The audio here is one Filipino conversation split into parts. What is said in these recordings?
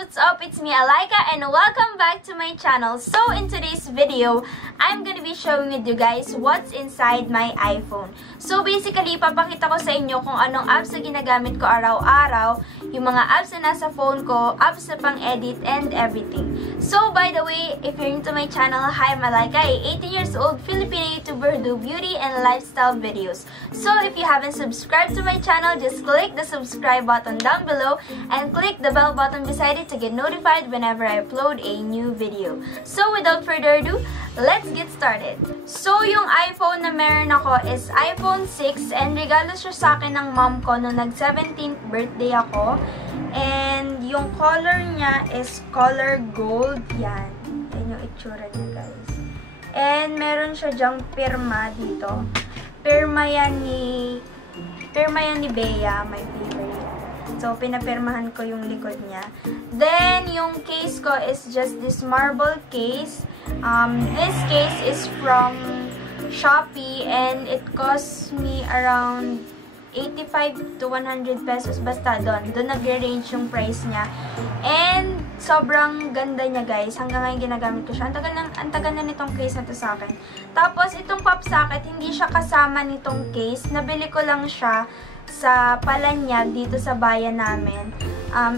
what's up? It's me, Alaika, and welcome back to my channel. So, in today's video, I'm gonna be showing with you guys what's inside my iPhone. So, basically, papakita ko sa inyo kung anong apps na ginagamit ko araw-araw, yung mga apps na nasa phone ko, apps na pang-edit, and everything. So, by the way, if you're new to my channel, hi, I'm Alaika, a 18 years old Filipino YouTuber who do beauty and lifestyle videos. So, if you haven't subscribed to my channel, just click the subscribe button down below and click the bell button beside it to get notified whenever I upload a new video. So without further ado, let's get started. So yung iPhone na meron ako is iPhone 6 and regalo siya sa akin ng mom ko nung nag-17th birthday ako. And yung color niya is color gold. Yan. Yan yung itsura niya, guys. And meron siya dyang pirma dito. Pirma yan ni Bea, my favorite. So, pinapirmahan ko yung likod niya. Then, yung case ko is just this marble case. This case is from Shopee and it cost me around 85 to 100 pesos. Basta doon nag-range yung price niya. And, sobrang ganda niya, guys. Hanggang ngayon ginagamit ko siya. Ang tagal na nitong case na to sa akin. Tapos, itong pop socket, hindi siya kasama nitong case. Nabili ko lang siya sa Palanyag dito sa bayan namin.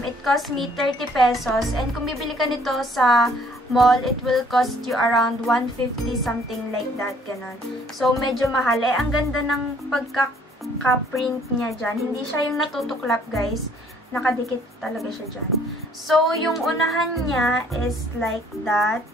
It cost me 30 pesos. And kung bibili ka nito sa mall, it will cost you around 150, something like that. Ganon. So, medyo mahal. Ang ganda ng pagka-print niya dyan. Hindi siya yung natutuklap, guys. Nakadikit talaga siya dyan. So, yung unahan niya is like that.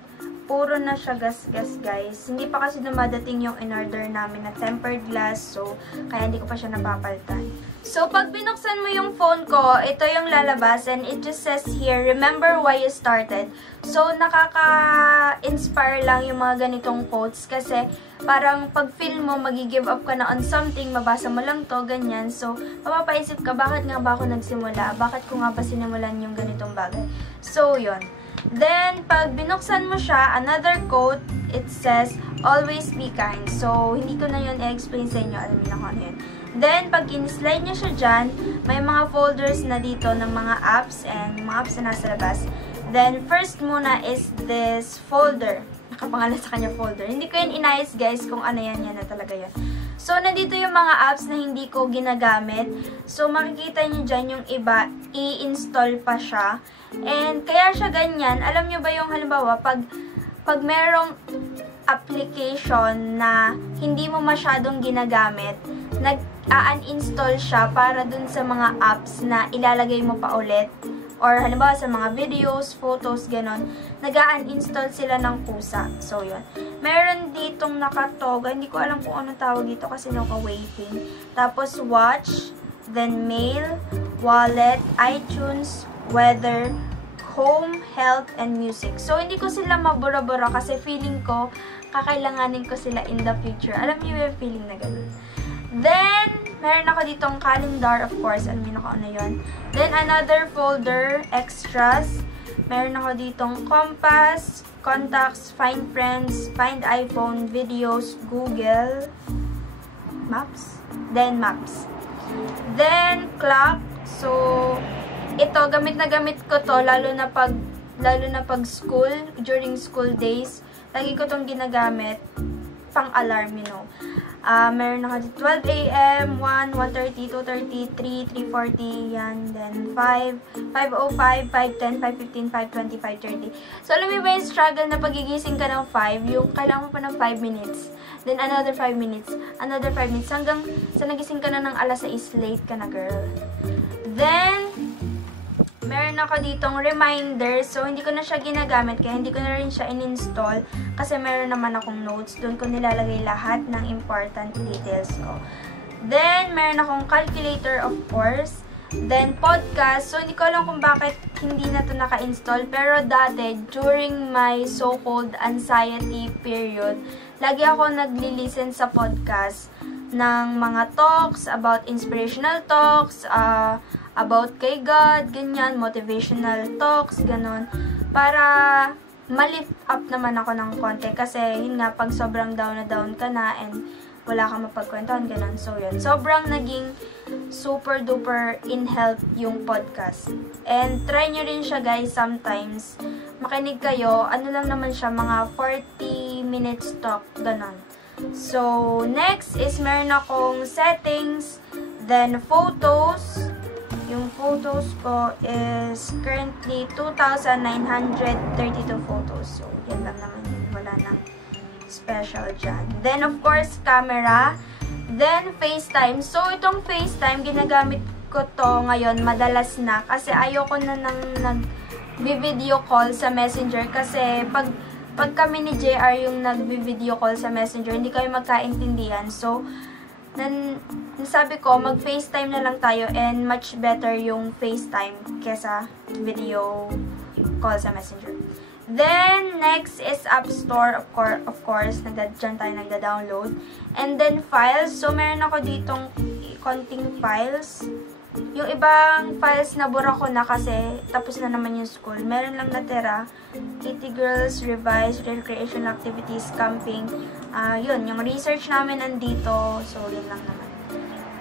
Puro na siya gas-gas, guys. Hindi pa kasi dumadating yung in-order namin na tempered glass. So, kaya hindi ko pa siya napapalitan. So, pag binuksan mo yung phone ko, ito yung lalabas. And it just says here, remember why you started. So, nakaka-inspire lang yung mga ganitong quotes. Kasi, parang pag feel mo, mag-give up ka na on something, mabasa mo lang to, ganyan. So, mapapaisip ka, bakit nga ba ako nagsimula? Bakit ko nga ba sinimulan yung ganitong bagay? So, yun. Then, pag binuksan mo siya, another quote, it says, always be kind. So, hindi ko na yun i-explain sa inyo. Alam niyo na kung ano yun. Then, pag in-slide niya siya dyan, may mga folders na dito ng mga apps and mga apps na nasa labas. Then, first muna is this folder. Nakapangalan sa kanya folder. Hindi ko yun inayos, guys, kung ano yan na talaga yun. So, nandito yung mga apps na hindi ko ginagamit. So, makikita nyo dyan yung iba, i-install pa siya. And, kaya siya ganyan. Alam nyo ba yung halimbawa, pag merong application na hindi mo masyadong ginagamit, nag-uninstall siya para dun sa mga apps na ilalagay mo pa ulit. Or halimbawa sa mga videos, photos, ganon, nag-uninstall sila ng kusa. So, yun. Meron ditong nakatoga. Hindi ko alam kung ano tawag dito kasi naka-waiting. Tapos, watch, then mail, wallet, iTunes, weather, home, health, and music. So, hindi ko sila mabura-bura kasi feeling ko, kakailanganin ko sila in the future. Alam niyo yung feeling na ganun. Then, meron ako ditong calendar, of course. Alam niyo na kung ano yun. Then, another folder, extras. Meron ako ditong compass, contacts, find friends, find iPhone, videos, Google, maps. Then, maps. Then, clock. So, ito, gamit na gamit ko to, lalo na pag school, during school days. Lagi ko tong ginagamit, pang alarm, you know. Meron ako dito 12 a.m., 1, 1:30, 2:30, 3, 3:40, yan. Then 5, 5:05, 5:10, 5:15, 5:20, 5:30. So, alam mo ba yung struggle na pagigising ka ng 5, yung kailangan mo pa ng 5 minutes. Then, another 5 minutes. Another 5 minutes. Hanggang sa nagising ka na ng alas 6, late ka na, girl. Then, meron ako ditong reminder. So, hindi ko na siya ginagamit. Kaya hindi ko na rin siya in-install. Kasi meron naman akong notes. Doon ko nilalagay lahat ng important details ko. Then, meron akong calculator, of course. Then, podcast. So, hindi ko alam kung bakit hindi na to naka-install. Pero dati, during my so-called anxiety period, lagi ako nagli-listen sa podcast ng mga talks about inspirational talks, about kay God, ganyan, motivational talks, ganon. Para ma-lift up naman ako ng konti. Kasi, yun nga, pag sobrang down na down ka na and wala kang mapagkwentuhan, ganun. So, yun. Sobrang naging super duper in help yung podcast. And try nyo rin siya, guys, sometimes. Makinig kayo. Ano lang naman siya, mga 40 minutes talk, ganun. So, next is meron akong settings, then photos. Yung photos ko is currently 2,932 photos. So, yan lang naman yun. Wala nang special dyan. Then, of course, camera. Then, FaceTime. So, itong FaceTime, ginagamit ko to ngayon madalas na. Kasi ayoko na nang nag-video call sa Messenger. Kasi, pag kami ni JR yung nag-video call sa Messenger, hindi kayo magkaintindihan. So, sabi ko, mag-FaceTime na lang tayo and much better yung FaceTime kesa video call sa Messenger. Then, next is App Store, of course, dyan tayo nagda-download. And then, files. So, meron ako ditong konting files. Yung ibang files nabura ko na kasi tapos na naman yung school. Meron lang natira. Kitty Girls, Revise, Recreational Activities, Camping. Yun, yung research namin nandito. So, yun lang naman.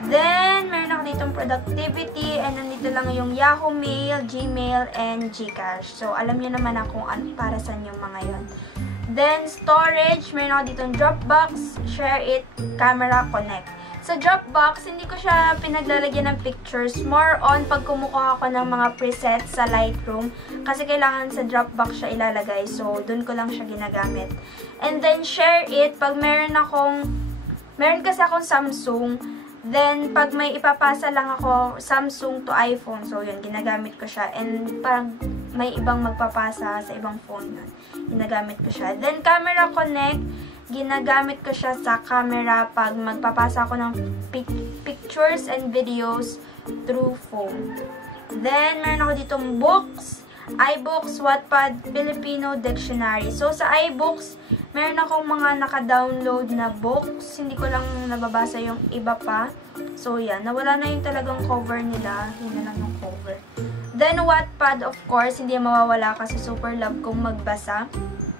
Then, meron ako ditong productivity, and nandito lang yung Yahoo Mail, Gmail, and Gcash. So, alam nyo naman ako para saan yung mga yon. Then, storage, meron ako ditong Dropbox, Share It, Camera, Connect. Sa Dropbox, hindi ko siya pinaglalagyan ng pictures. More on pag kumukuha ako ng mga presets sa Lightroom. Kasi kailangan sa Dropbox siya ilalagay. So, dun ko lang siya ginagamit. And then, Share It, pag meron kasi akong Samsung, then, pag may ipapasa lang ako Samsung to iPhone, so yun, ginagamit ko siya. And pag may ibang magpapasa sa ibang phone yun, ginagamit ko siya. Then, Camera Connect, ginagamit ko siya sa camera pag magpapasa ako ng pictures and videos through phone. Then, meron ako ditong books, iBooks, Wattpad, Filipino Dictionary. So, sa iBooks, meron akong mga naka-download na books. Hindi ko lang nababasa yung iba pa. So, yan. Nawala na yung talagang cover nila. Yun na lang yung cover. Then, Wattpad, of course, hindi mawawala kasi super love kong magbasa.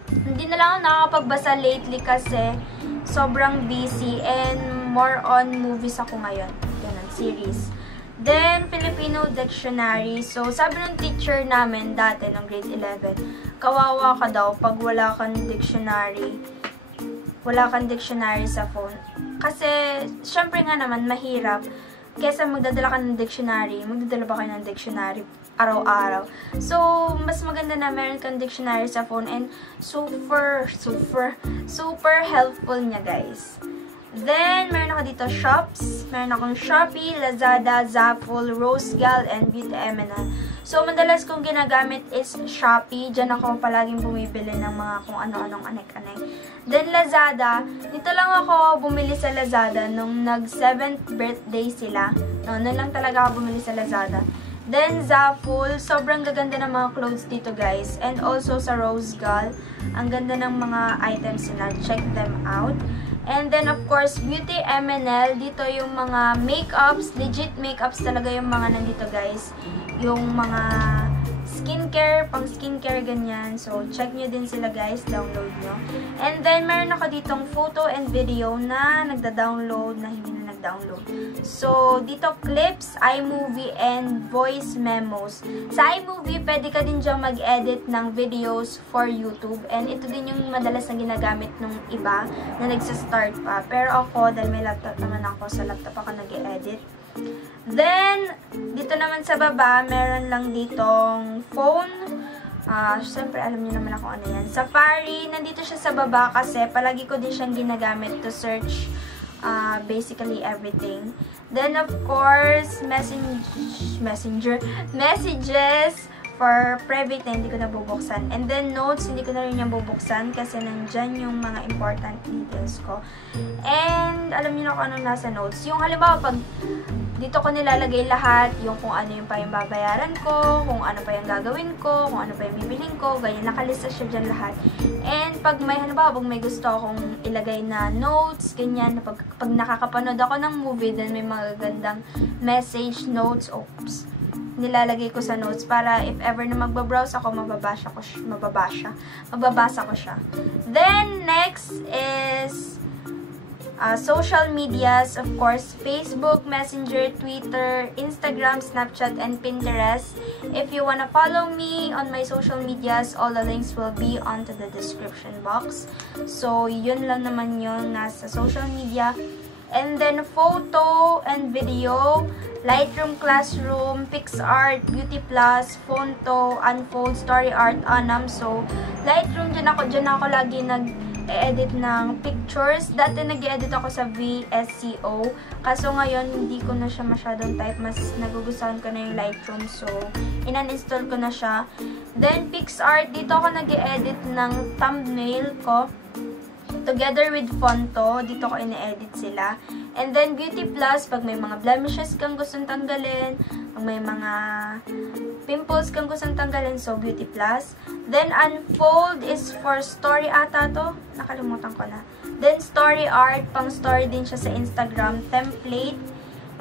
Hindi na lang ako nakakapagbasa lately kasi sobrang busy and more on movies ako ngayon. Ganun, series. Then, Filipino Dictionary. So, sabi ng teacher namin dati, ng grade 11, kawawa ka daw pag wala kang dictionary sa phone. Kasi, syempre nga naman, mahirap. Kesa magdadala ka ng dictionary, magdadala ba kayo ng dictionary araw-araw? So, mas maganda na meron kang dictionary sa phone and super helpful niya, guys. Then, meron ako dito shops. Meron akong Shopee, Lazada, Zappol, Rosegal, and Beauty Eminal. So, madalas kong ginagamit is Shopee. Diyan ako palaging bumibili ng mga kung ano-anong anek-anek. Then, Lazada. Dito lang ako bumili sa Lazada nung nag-7th birthday sila. Noon lang talaga ako bumili sa Lazada. Then, Zappol. Sobrang gaganda ng mga clothes dito, guys. And also sa Rosegal. Ang ganda ng mga items nila. Check them out. And then, of course, Beauty MNL. Dito yung mga makeups. Legit makeups talaga yung mga nandito, guys. Yung mga skincare, pang skincare, ganyan. So, check nyo din sila, guys. Download nyo. And then, meron ako ditong photo and video na nagda-download, na hindi na nag-download. So, dito clips, iMovie, and voice memos. Sa iMovie, pwede ka din dyan mag-edit ng videos for YouTube. And ito din yung madalas na ginagamit ng iba na nagsa-start pa. Pero ako, dahil may laptop naman ako, sa laptop ako nag-edit. Then, dito naman sa baba, meron lang ditong phone. Siyempre, alam niyo naman ako ano yan. Safari, nandito siya sa baba kasi palagi ko din siyang ginagamit to search basically everything. Then, of course, messages for private na hindi ko nabubuksan. And then, notes, hindi ko na rin yung bubuksan kasi nandyan yung mga important details ko. And, alam niyo na kung ano nasa notes. Yung halimbawa, pag dito ko nilalagay lahat, yung kung ano yung pa yung babayaran ko, kung ano pa yung gagawin ko, kung ano pa yung bibiling ko, ganyan, nakalista siya dyan lahat. And pag may, halimbawa, pag may gusto akong ilagay na notes, ganyan, pag nakakapanood ako ng movie, then may magagandang message, notes, nilalagay ko sa notes para if ever na magbabrowse ako, mababasa ko siya. Then, next is social medias, of course, Facebook, Messenger, Twitter, Instagram, Snapchat, and Pinterest. If you wanna follow me on my social medias, all the links will be onto the description box. So, yun lang naman yun nasa social media. And then, photo and video, Lightroom Classroom, PixArt, Beauty Plus, Fonto, Unfold, StoryArt, Anam. So, Lightroom, dyan ako lagi nag-edit ng pictures. Dati nag-edit ako sa VSCO. Kaso ngayon, hindi ko na siya masyadong type. Mas nagugustuhan ko na yung Lightroom. So, inan-install ko na siya. Then, PixArt, dito ako nag-edit ng thumbnail ko. Together with Fonto, dito ko ine-edit sila. And then, Beauty Plus, pag may mga blemishes kang gustong tanggalin, pag may mga pimples kang gustong tanggalin, so Beauty Plus. Then, Unfold is for story ata to. Nakalimutan ko na. Then, StoryArt, pang story din siya sa Instagram. Template.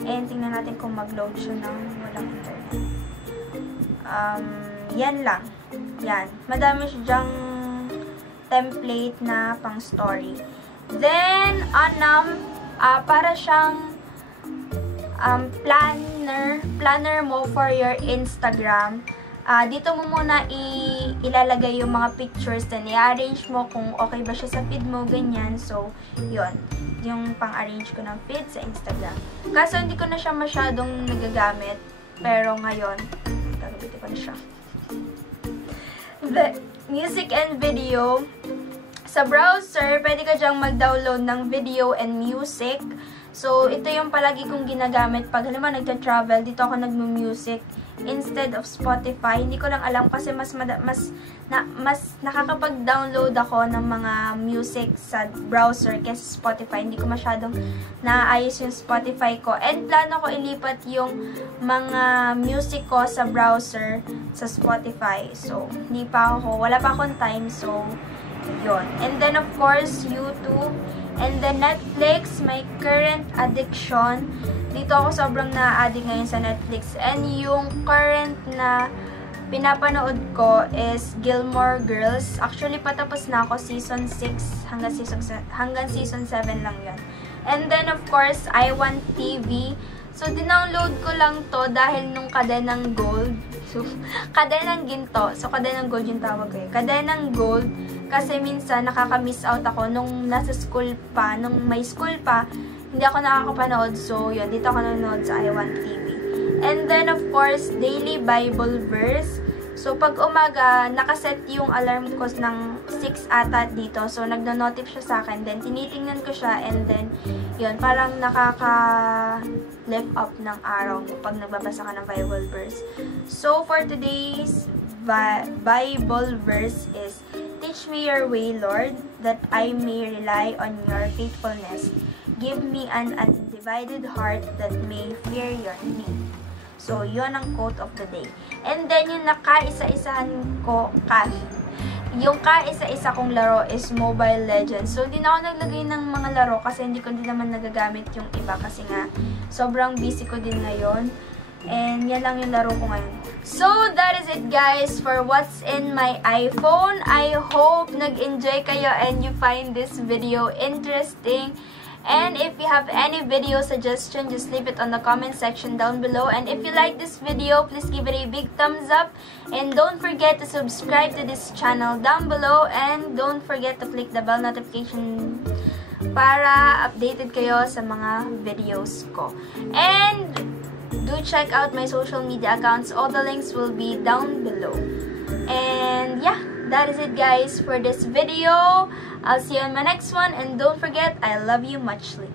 And, tingnan natin kung mag-load siya ng walang internet. Yan lang. Yan. Madami siya dyang template na pang story. Then, Anam, para siyang planner mo for your Instagram. Dito mo muna ilalagay yung mga pictures, then i-arrange mo kung okay ba siya sa feed mo, ganyan. So, yun. Yung pang-arrange ko ng feed sa Instagram. Kaso, hindi ko na siya masyadong nagagamit. Pero ngayon, gagamitin ko na siya. The music and video. Sa browser, pwede ka dyang mag-download ng video and music. So, ito yung palagi kong ginagamit. Pag halimbawa nagta-travel, dito ako nagmu-music instead of Spotify. Hindi ko lang alam kasi mas nakakapag-download ako ng mga music sa browser kaysa Spotify. Hindi ko masyadong naayos yung Spotify ko. And plano ko ilipat yung mga music ko sa browser sa Spotify. So, wala pa akong time. So, yun. And then, of course, YouTube. And then, Netflix, my current addiction. Dito ako sobrang na-addict ngayon sa Netflix. And yung current na pinapanood ko is Gilmore Girls. Actually, patapos na ako season 6 hanggang season 7 lang yun. And then, of course, I Want TV. So, dinownload ko lang to dahil nung Kadenang Gold. So, Kadenang Ginto. So, Kadenang Gold yung tawag ko eh. Kadenang Gold. Kasi minsan, nakaka-miss out ako nung nasa school pa, nung may school pa, hindi ako nakakapanood. So, yun, dito ako nanonood sa I Want TV. And then, of course, daily Bible verse. So, pag umaga, nakaset yung alarm ko ng 6 ata dito. So, nagno-notif siya sa akin. Then, tinitingnan ko siya. And then, yun, parang nakaka-lift up ng araw mo pag nagbabasa ka ng Bible verse. So, for today's Bible verse is, Teach me your way, Lord, that I may rely on your faithfulness. Give me an undivided heart that may fear your name. So, yun ang quote of the day. And then, yung yung kaisa-isa kong laro is Mobile Legends. So, hindi na ako naglagay ng mga laro kasi hindi ko din naman nagagamit yung iba kasi nga, sobrang busy ko din ngayon. And yan lang yung laro ko ngayon. So, that is it guys for what's in my iPhone. I hope nag-enjoy kayo and you find this video interesting. And if you have any video suggestion, just leave it on the comment section down below. And if you like this video, please give it a big thumbs up. And don't forget to subscribe to this channel down below. And don't forget to click the bell notification para updated kayo sa mga videos ko. And do check out my social media accounts. All the links will be down below. And yeah, that is it guys for this video. I'll see you on my next one. And don't forget, I love you muchly.